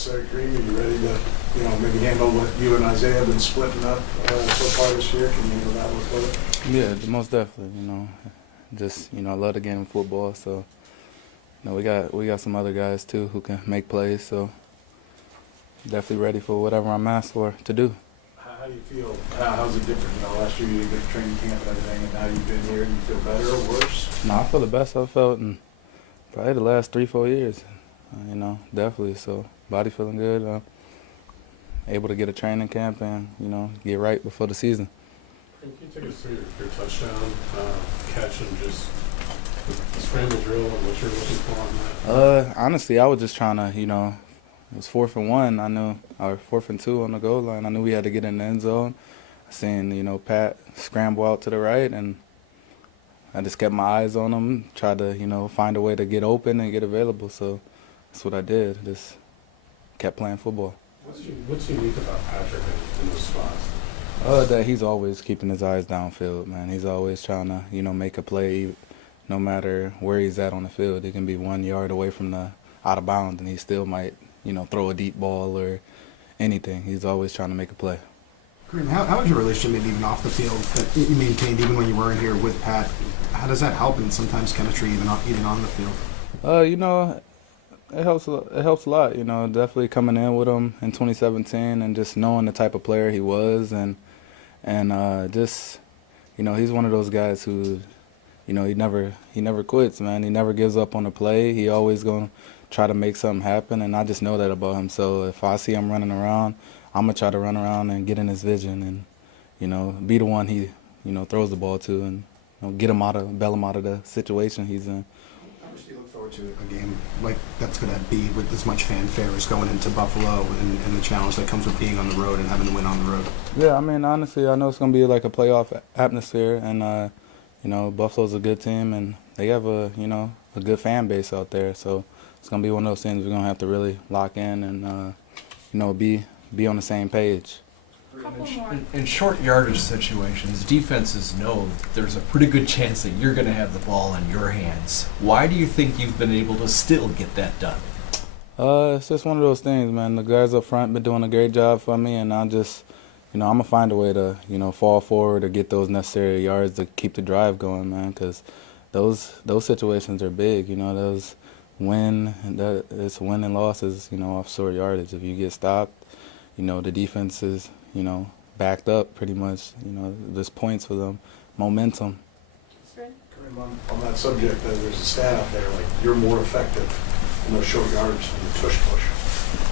necessary, Kareem? Are you ready to, maybe handle what you and Isaiah have been splitting up so far this year? Can you handle that with it? Yeah, most definitely. Just I love the game of football. So we got some other guys too who can make plays. So definitely ready for whatever I'm asked for to do. How do you feel? How's it different? Last year you did training camp and everything, and now you've been here. Do you feel better or worse? No, I feel the best I've felt in probably the last 3-4 years. Definitely. So body feeling good. Able to get a training camp and get right before the season. Can you take us through your touchdown catch and just the scramble drill and what you're looking for on that? Honestly, I was just trying to, it was 4th and 1. I knew, or 4th and 2 on the goal line. I knew we had to get in the end zone. I seen, Pat scramble out to the right, and I just kept my eyes on him, tried to, find a way to get open and get available. So that's what I did. Just kept playing football. What's unique about Patrick in those spots? That he's always keeping his eyes downfield, man. He's always trying to, make a play, no matter where he's at on the field. He can be 1 yard away from the out of bounds, and he still might, throw a deep ball or anything. He's always trying to make a play. Kareem, how was your relationship maybe even off the field that you maintained even when you weren't here with Pat? How does that help in sometimes chemistry even on the field? It helps a lot. Definitely coming in with him in 2017 and just knowing the type of player he was and just he's one of those guys who he never quits, man. He never gives up on a play. He always gonna try to make something happen, and I just know that about him. So if I see him running around, I'm gonna try to run around and get in his vision and be the one he throws the ball to and bail him out of the situation he's in. How much do you look forward to a game like that's going to be with as much fanfare as going into Buffalo and the challenge that comes with being on the road and having to win on the road? Yeah, honestly, I know it's going to be like a playoff atmosphere, and Buffalo's a good team, and they have a good fan base out there. So it's going to be one of those things we're going to have to really lock in and be on the same page. In short yardage situations, defenses know there's a pretty good chance that you're going to have the ball in your hands. Why do you think you've been able to still get that done? It's just one of those things, man. The guys up front been doing a great job for me, and I just, I'm going to find a way to, fall forward or get those necessary yards to keep the drive going, man, because those situations are big. It's win and losses, off short yardage. If you get stopped, the defense is, backed up pretty much. There's points for them, momentum. Kareem, on that subject, there's a stat out there, like you're more effective in those short yards than the tush push.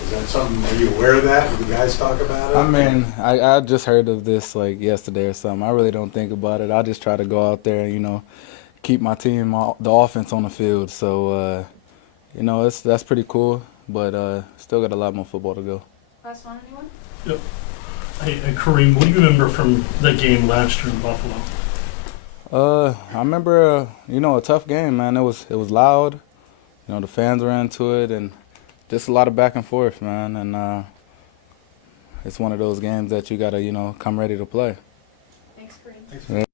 Is that something, are you aware of that? Do the guys talk about it? I just heard of this like yesterday or something. I really don't think about it. I just try to go out there and, keep my team, the offense on the field. So, that's pretty cool, but still got a lot more football to go. Last one, anyone? Yep. Hey, Kareem, what do you remember from the game last year in Buffalo? I remember, a tough game, man. It was loud. The fans were into it, and just a lot of back and forth, man. And it's one of those games that you got to, come ready to play. Thanks, Kareem. Yeah.